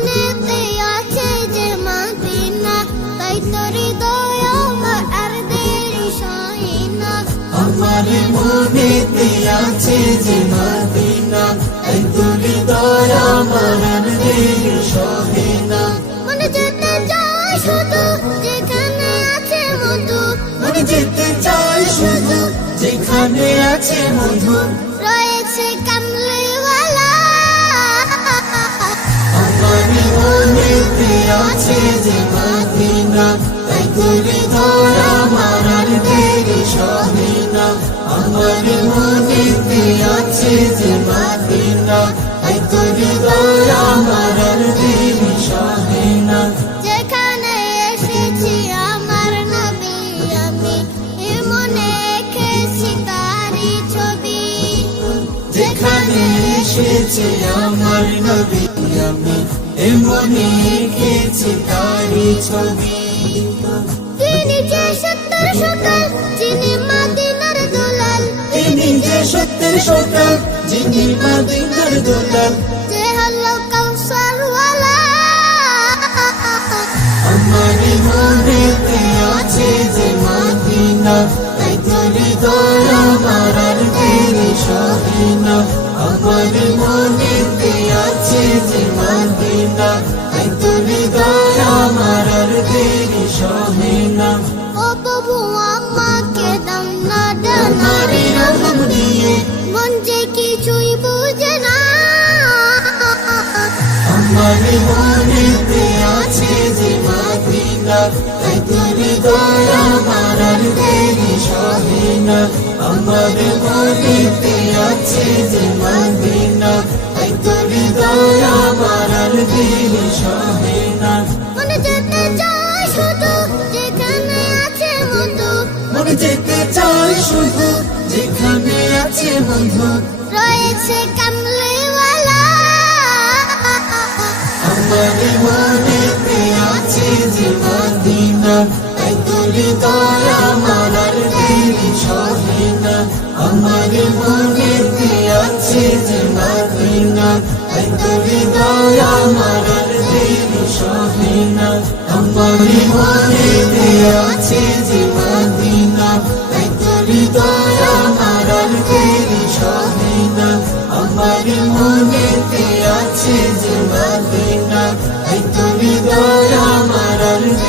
মনেতে আছে যে মদিনা, তাই তো হৃদয় আমার আর দেরি সয় না। আমার মনেতে আছে যে মদিনা, তাই তো হৃদয় আমার আর দেরি সহে না। মনে যেতে চায় শুধু যেখানে আছে মধু, মনে যেতে চাই শুধু যেখানে আছে মধু, রয়েছে কামলিওয়ালা। আমার মনেতে আছে যে মদিনা, তাই তো হৃদয় আমার আর দেরি সহে না। আমার মনেতে আছে যে মদিনা, তাই তো হৃদয় আমার আর দেরি সহে না। যেখানে এসেছি আমার নবী আমি, এ মনে এঁকেছি তারই ছবি। যেখানে এসেছে আমার নবী আমি, এমনি এঁকেছি তারই ছবি। তিনি যে সত্যের সকাল, যিনি মদিনার দুলাল, তিনি যে সত্যের সকাল, যিনি মদিনার দুলাল, যে হলো কাউসারওয়ালা। আমার মনেতে আছে যে মদিনা, তাই তো হৃদয় আমার আর দেরি সহে না। আমার মনেতে আছে যে মদিনা, তাই তো হৃদয় আমার আর দেরি সহে না। ও প্রভু আমাকে দাও না ডানারে রহম দিয়ে, মন যে কিছুই বুঝে না। আমার মনেতে আছে যে মদিনা, তাই তো হৃদয় আমার আর দেরি সহে না। আমার মনেতে আছে যে মদিনা, তাই তো হৃদয় আমার আর দেরি সহে না। মনে যেতে চায় শুধু যেখানে আছে মধু, মনে যেতে চাই শুধু যেখানে আছে বন্ধু, রয়েছে কামলিওয়ালা। আমার মনেতে আছে যে মদিনা, তাই তো হৃদয় আমার আর দেরি সহে না। আমার মনেতে আছে যে মদিনা, তাই তো হৃদয় আমার আর দেরি সহে না। আমার মনেতে আছে যে